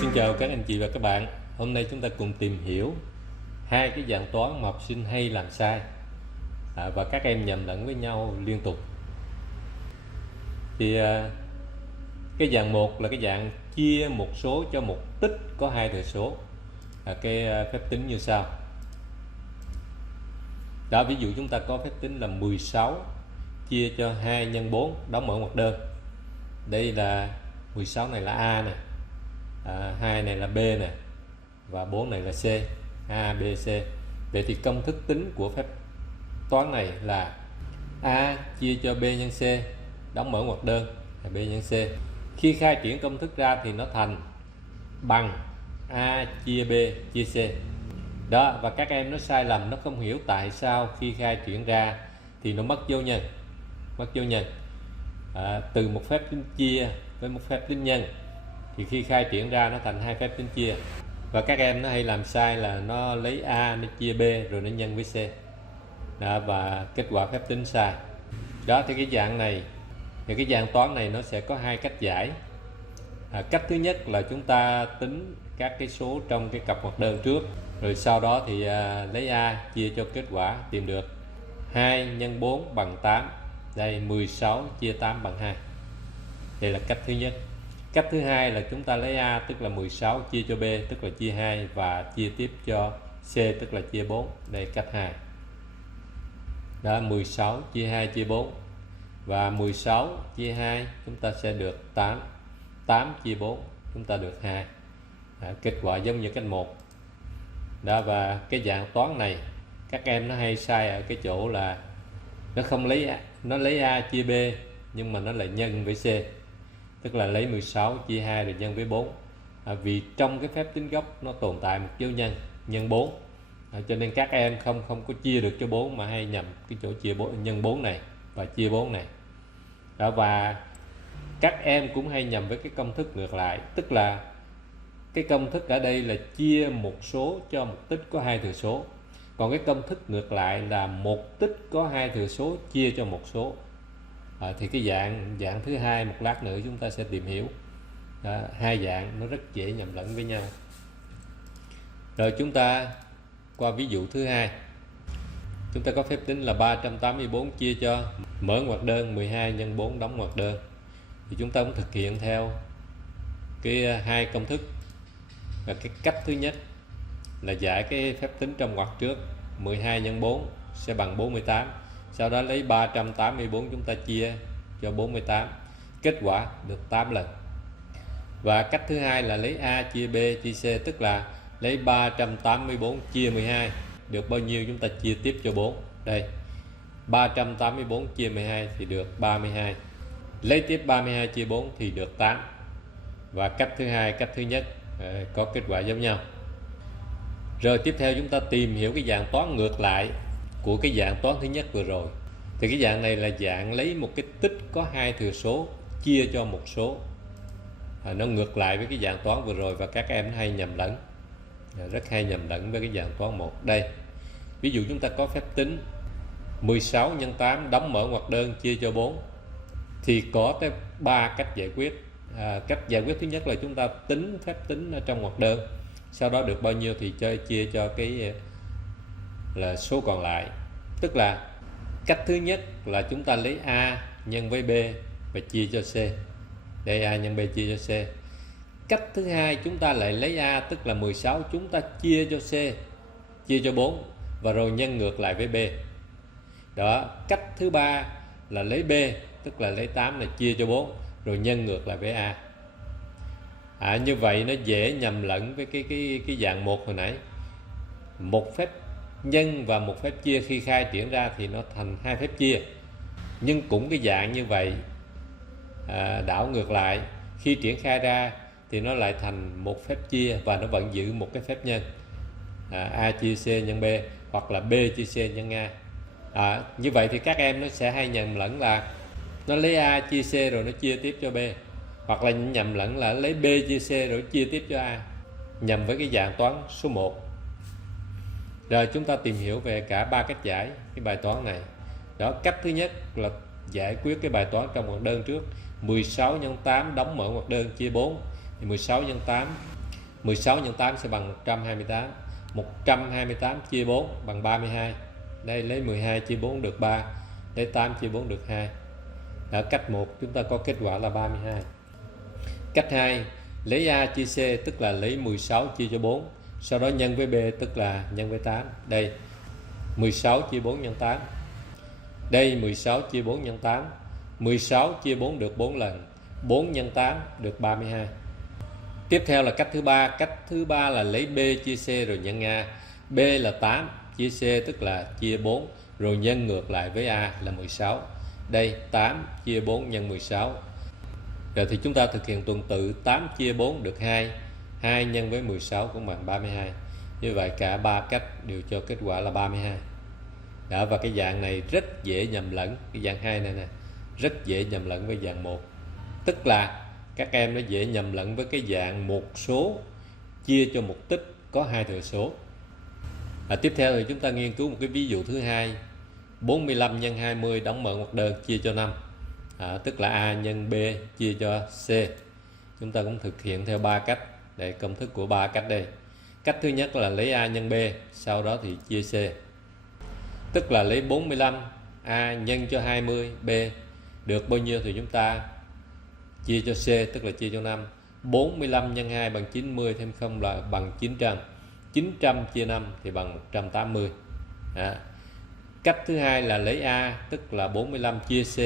Xin chào các anh chị và các bạn. Hôm nay chúng ta cùng tìm hiểu hai cái dạng toán mà học sinh hay làm sai và các em nhầm lẫn với nhau liên tục. Thì cái dạng một là cái dạng chia một số cho một tích có hai thừa số. Cái phép tính như sau. Đó, ví dụ chúng ta có phép tính là 16 chia cho 2 nhân 4 đóng mở ngoặc đơn. Đây là 16 này là A nè, 2 này là B nè, và 4 này là C. A, B, C. Vậy thì công thức tính của phép toán này là A chia cho B nhân C đóng mở ngoặc đơn là B nhân C. Khi khai triển công thức ra thì nó thành bằng A chia B chia C. Đó, và các em nó sai lầm, nó không hiểu tại sao khi khai triển ra thì nó mất dấu nhân. Từ một phép tính chia với một phép tính nhân thì khi khai triển ra nó thành hai phép tính chia. Và các em nó hay làm sai là nó lấy A nó chia B rồi nó nhân với C. Đó, và kết quả phép tính sai. Đó, thì cái dạng này thì cái dạng toán này nó sẽ có hai cách giải. Cách thứ nhất là chúng ta tính các cái số trong cái cặp ngoặc đơn trước, rồi sau đó thì lấy A chia cho kết quả tìm được 2 nhân 4 bằng 8. Đây, 16 chia 8 bằng 2. Đây là cách thứ nhất. Cách thứ hai là chúng ta lấy A tức là 16 chia cho B tức là chia 2 và chia tiếp cho C tức là chia 4. Đây cách 2. Đó, 16 chia 2 chia 4 và 16 chia 2 chúng ta sẽ được 8. 8 chia 4 chúng ta được 2. Kết quả giống như cách 1. Đó, và cái dạng toán này các em nó hay sai ở cái chỗ là nó không lấy A chia B nhưng mà nó lại nhân với C. Tức là lấy 16 chia 2 rồi nhân với 4. Vì trong cái phép tính gốc nó tồn tại một dấu nhân 4. Cho nên các em không có chia được cho 4 mà hay nhầm cái chỗ chia 4, nhân 4 này và chia 4 này. Đó, và các em cũng hay nhầm với cái công thức ngược lại, tức là cái công thức ở đây là chia một số cho một tích có hai thừa số. Còn cái công thức ngược lại là một tích có hai thừa số chia cho một số. Thì cái dạng thứ hai một lát nữa chúng ta sẽ tìm hiểu. Hai dạng nó rất dễ nhầm lẫn với nhau. Rồi chúng ta qua ví dụ thứ hai. Chúng ta có phép tính là 384 chia cho mở ngoặc đơn 12 nhân 4 đóng ngoặc đơn. Thì chúng ta cũng thực hiện theo cái hai công thức. Và cái cách thứ nhất là giải cái phép tính trong ngoặc trước, 12 nhân 4 sẽ bằng 48. Sau đó lấy 384 chúng ta chia cho 48. Kết quả được 8 lần. Và cách thứ hai là lấy A chia B chia C, tức là lấy 384 chia 12 được bao nhiêu chúng ta chia tiếp cho 4. Đây, 384 chia 12 thì được 32. Lấy tiếp 32 chia 4 thì được 8. Và cách thứ hai, cách thứ nhất có kết quả giống nhau. Rồi tiếp theo chúng ta tìm hiểu cái dạng toán ngược lại của cái dạng toán thứ nhất vừa rồi. Thì cái dạng này là dạng lấy một cái tích có hai thừa số chia cho một số. Nó ngược lại với cái dạng toán vừa rồi và các em hay nhầm lẫn, rất hay nhầm lẫn với cái dạng toán 1. Đây, ví dụ chúng ta có phép tính 16 nhân 8 đóng mở ngoặc đơn chia cho 4. Thì có tới 3 cách giải quyết. Cách giải quyết thứ nhất là chúng ta tính phép tính ở trong ngoặc đơn, sau đó được bao nhiêu thì chia cho cái là số còn lại. Tức là cách thứ nhất là chúng ta lấy A nhân với B và chia cho C. Đây, A nhân B chia cho C. Cách thứ hai chúng ta lại lấy A tức là 16 chúng ta chia cho C, chia cho 4 và rồi nhân ngược lại với B. Đó, cách thứ ba là lấy B tức là lấy 8 là chia cho 4 rồi nhân ngược lại với A. Như vậy nó dễ nhầm lẫn với cái dạng 1 hồi nãy. Một phép nhân và một phép chia khi khai triển ra thì nó thành hai phép chia. Nhưng cũng cái dạng như vậy, đảo ngược lại, khi triển khai ra thì nó lại thành một phép chia và nó vẫn giữ một cái phép nhân. A chia C nhân B hoặc là B chia C nhân A. Như vậy thì các em nó sẽ hay nhầm lẫn là nó lấy A chia C rồi nó chia tiếp cho B, hoặc là nhầm lẫn là lấy B chia C rồi chia tiếp cho A, nhầm với cái dạng toán số 1. Rồi chúng ta tìm hiểu về cả ba cách giải cái bài toán này. Đó, cách thứ nhất là giải quyết cái bài toán trong ngoặc đơn trước. 16 nhân 8 đóng mở ngoặc đơn chia 4 thì 16 nhân 8 16 nhân 8 sẽ bằng 128. 128 chia 4 bằng 32. Đây lấy 12 chia 4 được 3, lấy 8 chia 4 được 2. Ở cách 1 chúng ta có kết quả là 32. Cách 2, lấy A chia C, tức là lấy 16 chia cho 4, sau đó nhân với B, tức là nhân với 8. Đây 16 chia 4 nhân 8. Đây 16 chia 4 nhân 8. 16 chia 4 được 4 lần. 4 nhân 8 được 32. Tiếp theo là cách thứ ba. Cách thứ ba là lấy B chia C rồi nhân A. B là 8 chia C, tức là chia 4 rồi nhân ngược lại với A là 16. Đây 8 chia 4 nhân 16. Rồi thì chúng ta thực hiện tuần tự 8 chia 4 được 2. 2 nhân với 16 cũng bằng 32. Như vậy cả 3 cách đều cho kết quả là 32. Đó, và cái dạng này rất dễ nhầm lẫn. Cái dạng 2 này nè rất dễ nhầm lẫn với dạng 1. Tức là các em nó dễ nhầm lẫn với cái dạng một số chia cho một tích có 2 thừa số. Tiếp theo thì chúng ta nghiên cứu một cái ví dụ thứ hai. 45 nhân 20 đóng mở ngoặc đơn chia cho 5. Tức là A nhân B chia cho C. Chúng ta cũng thực hiện theo 3 cách. Để công thức của 3 cách đây. Cách thứ nhất là lấy A nhân B, sau đó thì chia C. Tức là lấy 45 A nhân cho 20 B được bao nhiêu thì chúng ta chia cho C, tức là chia cho 5. 45 nhân 2 bằng 90, thêm 0 là bằng 900. 900 chia 5 thì bằng 180. Cách thứ hai là lấy A, tức là 45 chia C.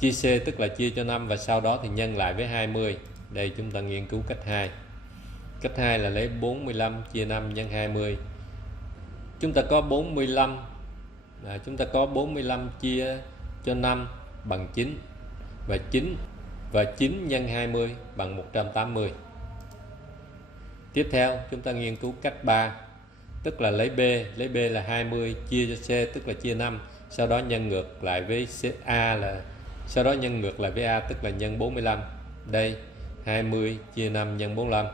Chia C tức là chia cho 5 và sau đó thì nhân lại với 20. Đây chúng ta nghiên cứu cách 2. Cách 2 là lấy 45 chia 5 nhân 20. Chúng ta có 45. Chúng ta có 45 chia cho 5 bằng 9 và 9 nhân 20 bằng 180. Tiếp theo chúng ta nghiên cứu cách 3, tức là lấy B là 20 chia cho C, tức là chia 5, sau đó nhân ngược lại với A tức là nhân 45. Đây 20 chia 5 nhân 45.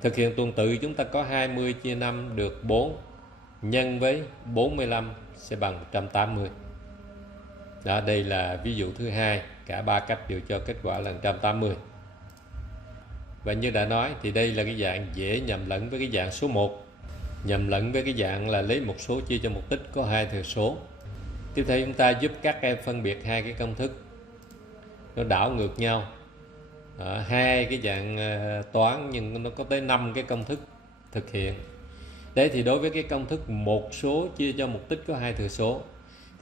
Thực hiện tuần tự chúng ta có 20 chia 5 được 4 nhân với 45 sẽ bằng 180. Đó, đây là ví dụ thứ hai. Cả 3 cách đều cho kết quả là 180. Và như đã nói thì đây là cái dạng dễ nhầm lẫn với cái dạng số 1. Nhầm lẫn với cái dạng là lấy một số chia cho một tích có 2 thừa số. Tiếp theo chúng ta giúp các em phân biệt hai cái công thức nó đảo ngược nhau. Hai cái dạng toán nhưng nó có tới 5 cái công thức thực hiện. Đấy thì đối với cái công thức một số chia cho một tích có 2 thừa số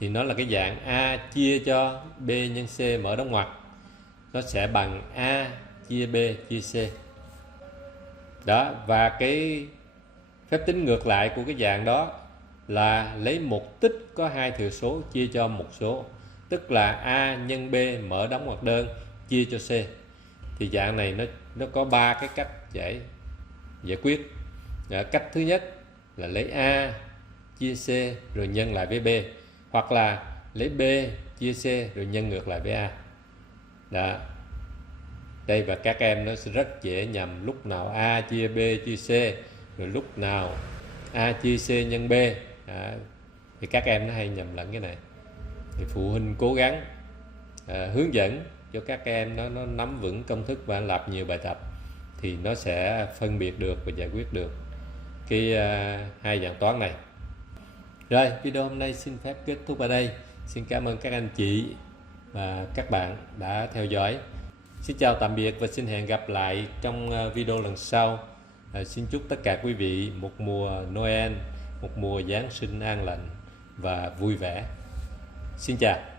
thì nó là cái dạng A chia cho B nhân C mở đóng ngoặc. Nó sẽ bằng A chia B chia C. Đó, và cái phép tính ngược lại của cái dạng đó là lấy một tích có 2 thừa số chia cho một số, tức là A nhân B mở đóng ngoặc đơn chia cho C. Thì dạng này nó có 3 cái cách giải quyết. Cách thứ nhất là lấy A chia C rồi nhân lại với B, hoặc là lấy B chia C rồi nhân ngược lại với A. Đó. Đây, và các em nó sẽ rất dễ nhầm, lúc nào A chia B chia C, rồi lúc nào A chia C nhân B. Thì các em nó hay nhầm lẫn cái này. Thì phụ huynh cố gắng hướng dẫn cho các em nó nắm vững công thức và làm nhiều bài tập thì nó sẽ phân biệt được và giải quyết được cái hai dạng toán này. Rồi, video hôm nay xin phép kết thúc ở đây. Xin cảm ơn các anh chị và các bạn đã theo dõi. Xin chào tạm biệt và xin hẹn gặp lại trong video lần sau. Xin chúc tất cả quý vị một mùa Noel, một mùa Giáng sinh an lành và vui vẻ. Xin chào.